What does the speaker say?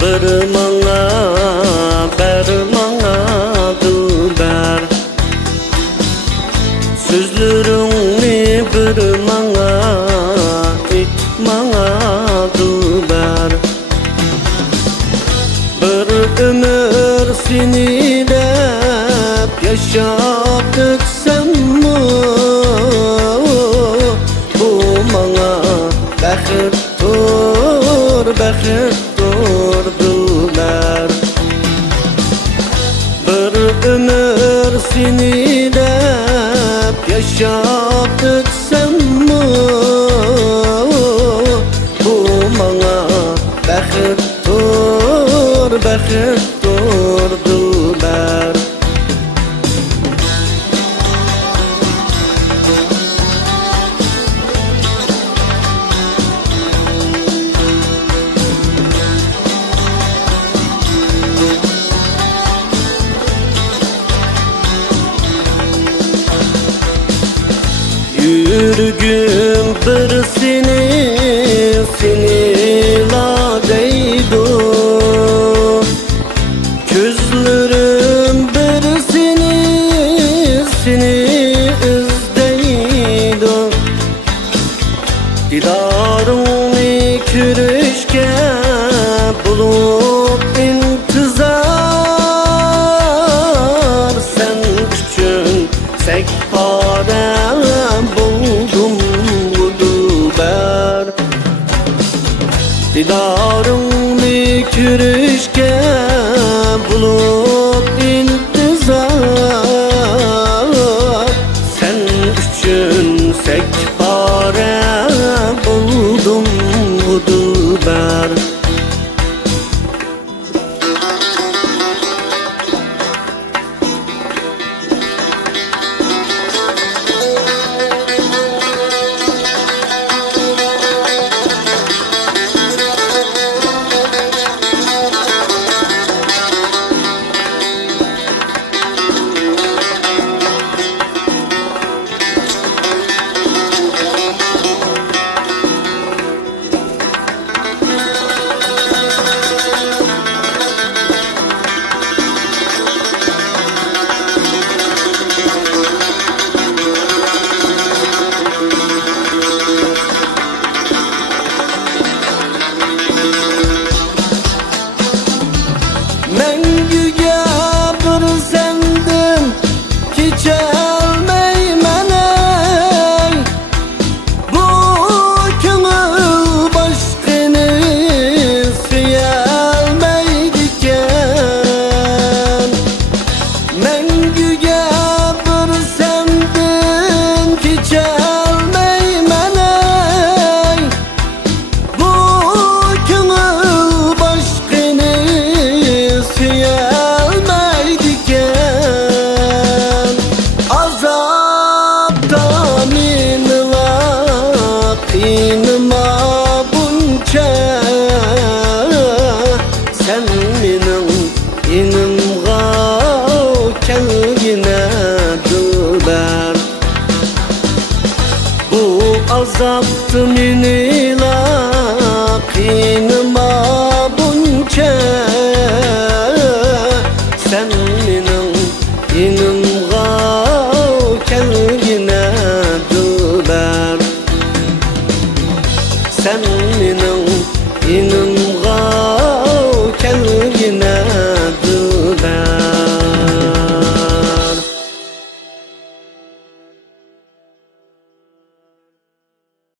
bir maňa dilber. Sözleriňni bir maňa it maňa dilber. Bir ömür seni dep yaşap ötsem-mi, bu maňa bäxtdir dilber. Bir ömür seni dep yaşap ötsem-mi, bu maňa bäxtdir dilber. Yürgüm bir seni la deydu, gözlerim bir seni izdeydu. Didarını körüşke bulup intizar, sen üçün sekpare buldum bu dilber. Didarını körüşke bulup intizar, sen üçün sekpare buldum bu dilber. Mengüge bir sendin keçelmeymen ey, bu köngül başkını süýelmeydiken. Mengüge bir sendin keçelmeymen ey, bu köngül başkını süýelmeydiken. Azapdan inilap inima bunça, sen mening inimga kelgine dilber. Bu azapdan inilap inima bunça, sen mening inimga kelgine dilber. Sen mening inim